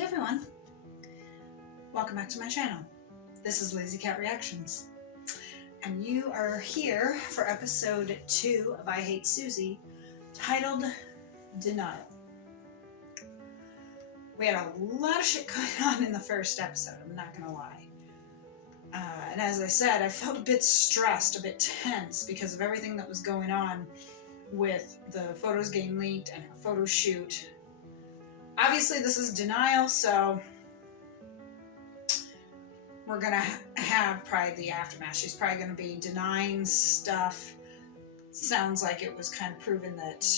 Hey everyone, welcome back to my channel. This is Lazy Cat Reactions, and you are here for episode 2 of I Hate Suzie, titled Denial. We had a lot of shit going on in the first episode, I'm not gonna lie. And as I said, I felt a bit stressed, a bit tense because of everything that was going on with the photos getting leaked and her photo shoot. Obviously this is denial, so we're gonna have probably the aftermath. She's probably gonna be denying stuff. Sounds like it was kind of proven that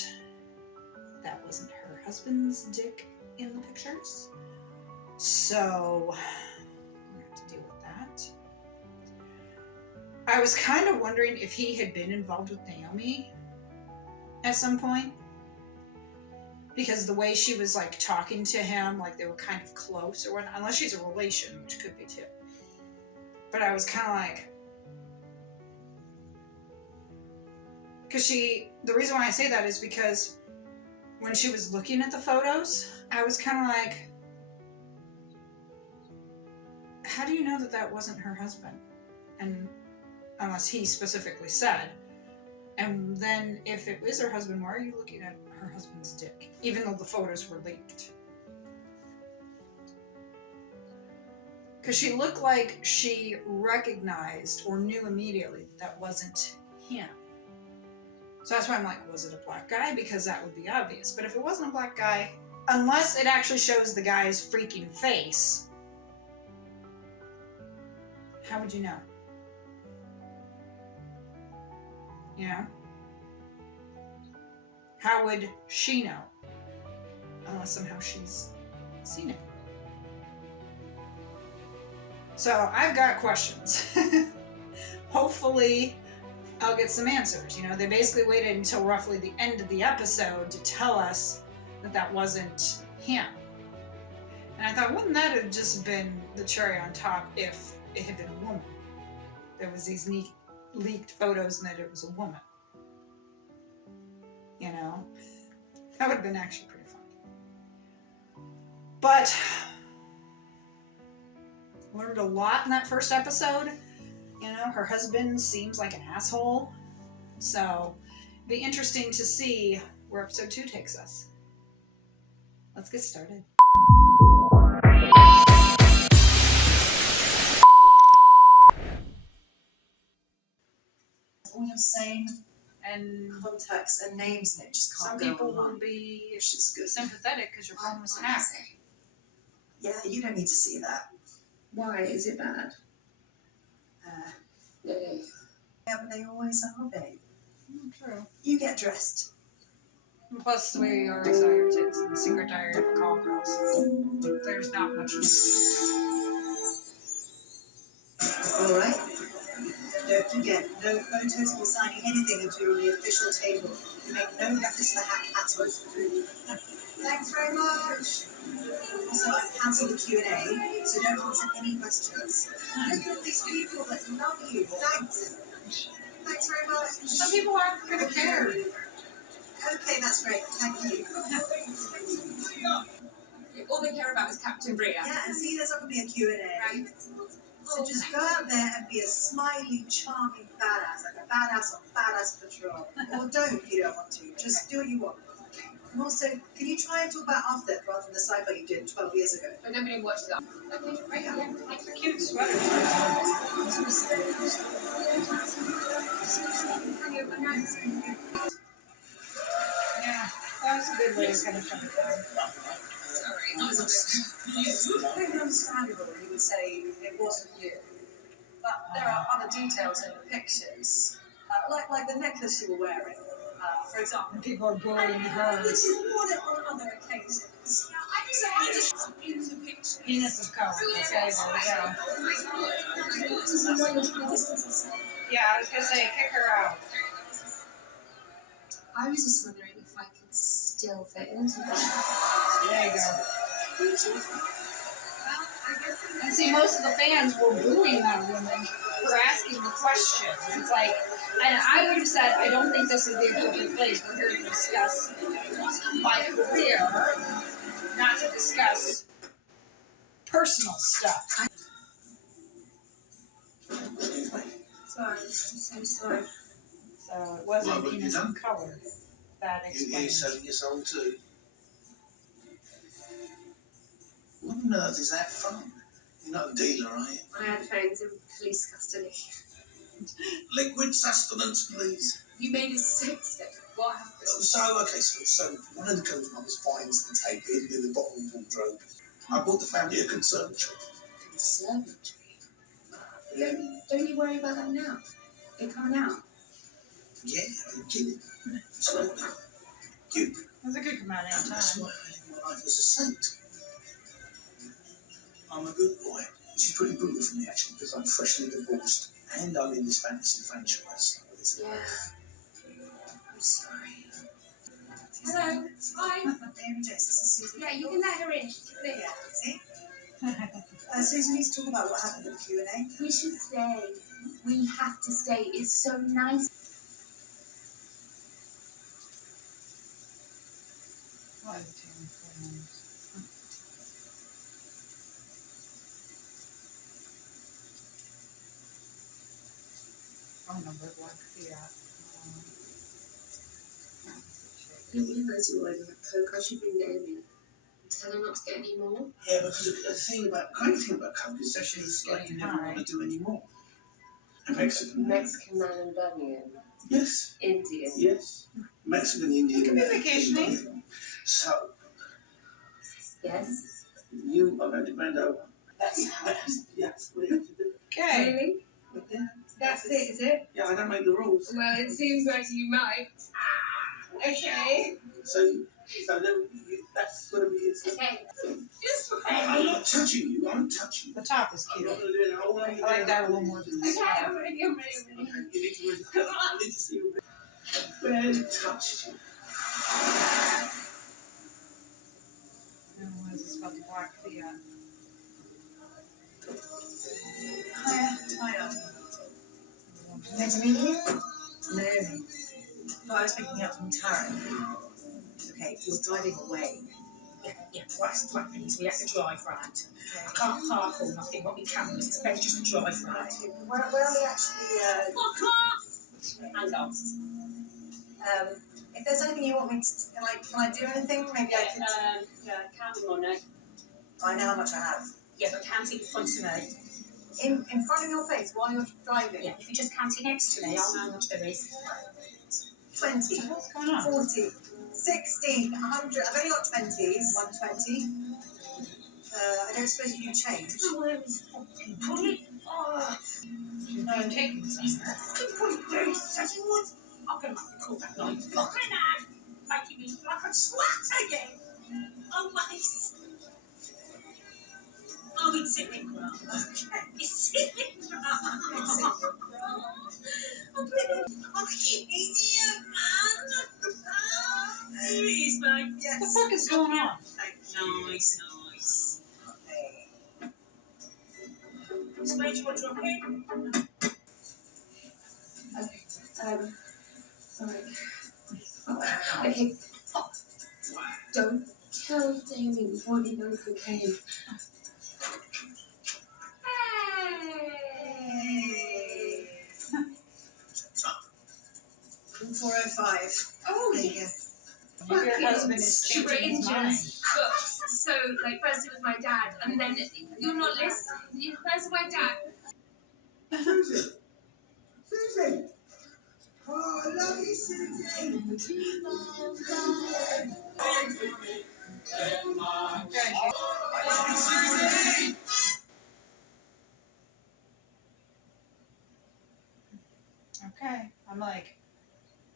that wasn't her husband's dick in the pictures. So we're gonna have to deal with that. I was kind of wondering if he had been involved with Naomi at some point, because the way she was like talking to him, like they were kind of close or whatnot, unless she's a relation, which could be too. But I was kind of like, because the reason why I say that is because when she was looking at the photos, I was kind of like, how do you know that that wasn't her husband? And unless he specifically said. And then if it is her husband, why are you looking at her husband's dick? Even though the photos were leaked. Because she looked like she recognized or knew immediately that wasn't him. So that's why I'm like, was it a black guy? Because that would be obvious. But if it wasn't a black guy, unless it actually shows the guy's freaking face, how would you know? You know? How would she know? Unless somehow she's seen it. So I've got questions. Hopefully I'll get some answers. You know, they basically waited until roughly the end of the episode to tell us that that wasn't him. And I thought, wouldn't that have just been the cherry on top if it had been a woman? There was these leaked photos and that it was a woman. You know, that would have been actually pretty fun. But learned a lot in that first episode. You know, her husband seems like an asshole. So it'd be interesting to see where episode 2 takes us. Let's get started. All you're saying, And contacts and names, and it just some can't go people online. will be Which is good. sympathetic because your phone was hacked. Yeah, you don't need to see that. Why? Is it bad? Yeah, but they always are, babe. True. You get dressed. And plus, we already saw your tits in the secret diary of a call girl, so there's not much. All right. Don't forget, no photos or signing anything until you're on the official table. You make no reference to the hack at all. Thanks very much. Also, I've cancelled the Q&A, so don't answer any questions. Look at all these people that love you. Thanks. Thanks very much. Some people aren't going to care. Okay, that's great. Thank you. All they care about is Captain Bria. Yeah, and see, there's not going to be a Q&A. Right. So just go out there and be a smiley, charming badass, like a badass on badass patrol. Or don't if you don't want to. Just do what you want. And also, can you try and talk about After rather than the sci-fi you did 12 years ago? But nobody watched that. Okay, right, yeah. It's a cute sweater. Yeah, that was a good way to kind of shut it down. Sorry, that was a bit. It's very understandable you would say it wasn't you. But there are other details in the pictures, like the necklace you were wearing, for example. And people are bullying her. Which is worn on other occasions. So I just In the picture. Penis of color. Okay, there we go. Yeah, I was going to say, kick her out. I was just wondering if I could still fit into that. There you go. And see, most of the fans were booing that woman for asking the questions. It's like, and I would have said, I don't think this is the appropriate place. We're here to discuss my career, not to discuss personal stuff. Sorry, I'm so sorry. So it wasn't Well, penis you in color. That You're explains. selling your soul too. What on earth is that from? You're not a dealer, are you? I had friends in police custody. Liquid sustenance, please. You made a sex tape. What happened? So one of the codes mothers finds the tape in the bottom wardrobe. I bought the family a conservatory. Conservatory? Don't you worry about that now? They're coming out. Yeah, are you kidding? Absolutely. You. That's a good come out That's anytime. why I live my life as a saint. I'm a good boy, which is pretty brutal for me actually, because I'm freshly divorced and I'm in this fantasy franchise. Yeah. I'm sorry. Hello. Hi. Mary Jess, this is Susie. Yeah, you can let her in. Yeah, see? Susan needs to talk about what happened at the Q&A. We should stay. We have to stay. It's so nice. Why is it taking 4 minutes? Phone number, Black Fiat. You realise you ordered a Coke. I should bring Naomi. Tell her not to get any more. Yeah, because the great thing about Coke is that she's like you never want to do any more. A Mexican. Mexican man and Birmingham. Yes. Indian. Yes. Mexican, Indian. You could be vacationing. So, Yes. you are going to bend over. That's what you have to do. Okay. Really? Yeah. That's it, is it? Yeah, I don't make the rules. Well, it seems like you might. Okay. So then that's going to be it. Okay. Just wait. I'm not touching you. I'm touching you. The top is I'm cute. not going to do it. I want I like that a little more than this. Okay, I'm ready. Okay, you need to I need to see you. Barely touched you. What is this about the Black Fiat? Hiya. Nice to meet you. Naomi. Thought I was picking you up from Taryn. Okay, you're driving away. Yeah, twice, please. We have to drive right. Okay. I can't park or nothing. What we can do is it's better just to drive right. Where are we actually? Fuck off! And off. If there's anything you want me to, can I do anything? Maybe I could. Counting on it. I know how much I have. Yeah, but counting in front of me. In front of your face while you're driving. Yeah, if you just count it next to me, I'll know how much there is. 20, What's going on? 40, 60, 100. I've only got 20s. 120. I don't suppose you do change. Where is fucking put it? Oh, She's not taking somewhere. fucking put it where he says he would. I'm going to have to call that line fucking out. Making me like a swat again. Always. Oh, it's sitting wrong. Okay. It's sitting wrong. I'm being a fucking idiot, man. Here it is, mate. What the fuck is going on? Nice, nice. Okay. So, mate, you want to drop in? Okay. Sorry. Okay. Oh, don't tell Naomi before you know cocaine. Hey. 405. Oh, There you go. Maybe your husband is changing his mind. Books. So, like, first it was my dad, and then you're not listening. Where's my dad? Susie. Susie. Oh, I love you, Susie. Okay. I'm like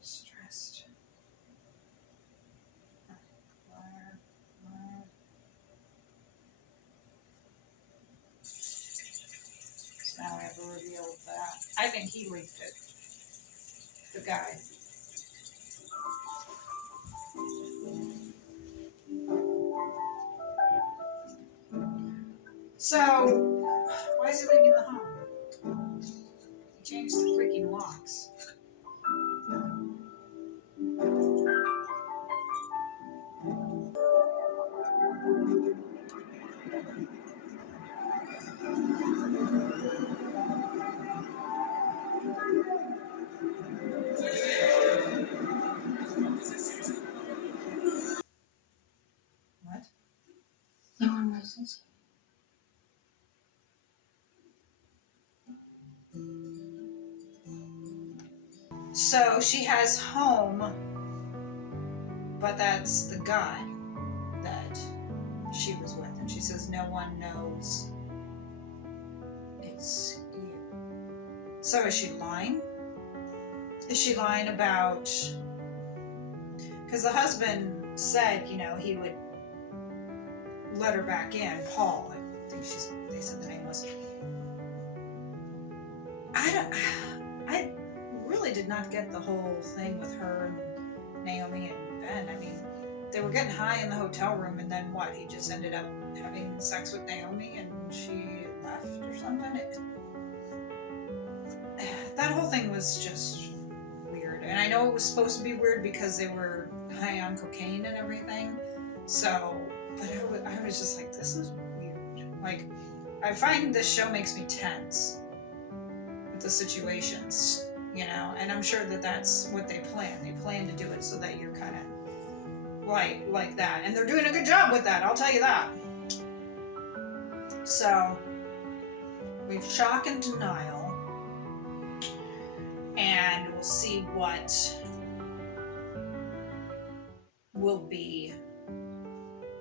stressed. Liar. So now we have a reveal of that. I think he leaked it. The guy. So, why is he leaving the home? He changed the freaking locks. license? So she has home, but that's the guy that she was with. And she says no one knows it's you. So is she lying? Is she lying about... Because the husband said, you know, he would let her back in. Paul, I think they said the name was. I really did not get the whole thing with her and Naomi and Ben. I mean, they were getting high in the hotel room, and then what? He just ended up having sex with Naomi, and she left or something. That whole thing was just weird. And I know it was supposed to be weird because they were high on cocaine and everything. So, but I was just like, this is weird. Like, I find this show makes me tense with the situations, you know, and I'm sure that that's what they plan. They plan to do it so that you're kind of like that. And they're doing a good job with that, I'll tell you that. So, we've shock and denial. And we'll see what will be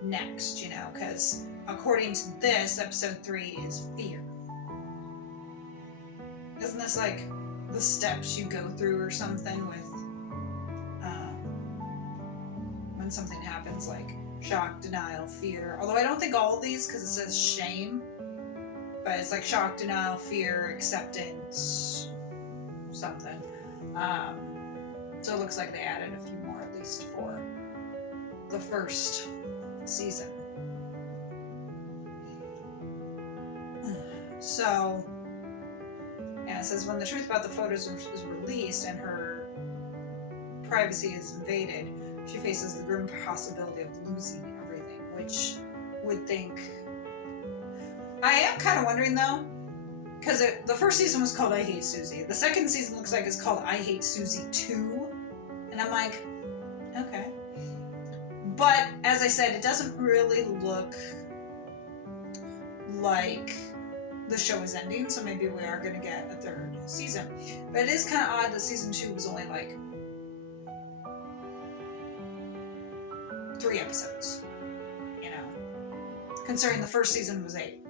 next, you know, because according to this, episode 3 is fear. Isn't this like the steps you go through or something with when something happens, like shock, denial, fear? Although I don't think all of these, because it says shame, but it's like shock, denial, fear, acceptance, something. So it looks like they added a few more at least for the first season. So, yeah, it says when the truth about the photos is released and her privacy is invaded, she faces the grim possibility of losing everything, which would think... I am kind of wondering though, because the first season was called I Hate Suzie. The second season looks like it's called I Hate Suzie 2. And I'm like, okay. But, as I said, it doesn't really look like the show is ending, so maybe we are going to get a third season. But it is kind of odd that season 2 was only like 3 episodes, you know, considering the first season was 8.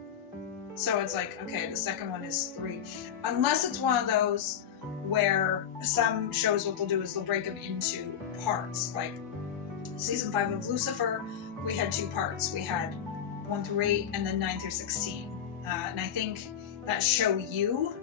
So it's like, okay, the second one is 3. Unless it's one of those where some shows, what they'll do is they'll break them into parts. Like season 5 of Lucifer, we had 2 parts. We had 1 through 8 and then 9 through 16. And I think that show You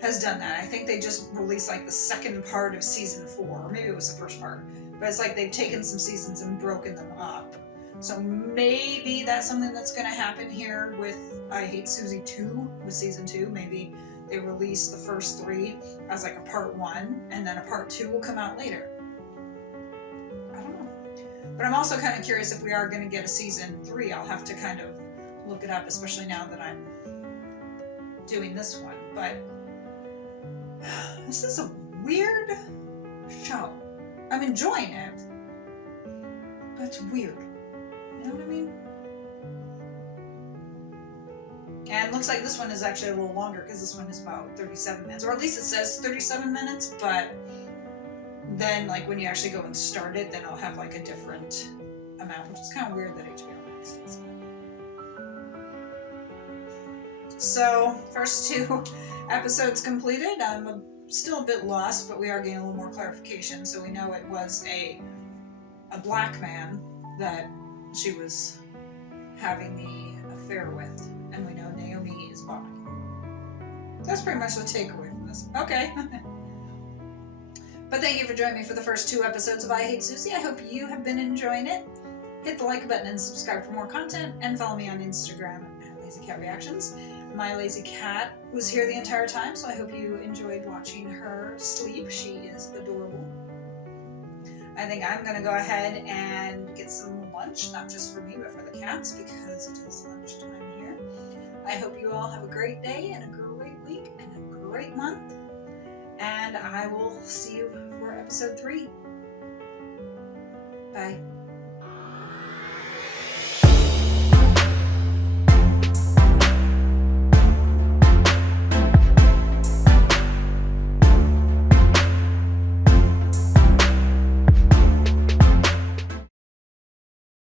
has done that. I think they just released like the second part of season 4, or maybe it was the first part. But it's like they've taken some seasons and broken them up. So maybe that's something that's going to happen here with I Hate Suzie 2, with season 2. Maybe they release the first 3 as like a part 1, and then a part 2 will come out later. I don't know. But I'm also kind of curious if we are going to get a season 3. I'll have to kind of look it up, especially now that I'm doing this one. But this is a weird show. I'm enjoying it, but it's weird. You know what I mean? And it looks like this one is actually a little longer because this one is about 37 minutes. Or at least it says 37 minutes, but then like when you actually go and start it, then it'll have like a different amount, which is kind of weird that HBO Max does that. So, first 2 episodes completed. I'm still a bit lost, but we are getting a little more clarification. So we know it was a black man that she was having the affair with, and we know Naomi is bi. That's pretty much the takeaway from this. Okay. But thank you for joining me for the first 2 episodes of I Hate Suzie. I hope you have been enjoying it. Hit the like button and subscribe for more content, and follow me on Instagram at Lazy Cat Reactions. My lazy cat was here the entire time, so I hope you enjoyed watching her sleep. She is adorable. I think I'm going to go ahead and get some lunch, not just for me, but for the cats, because it is lunchtime here. I hope you all have a great day and a great week and a great month. And I will see you for episode 3. Bye.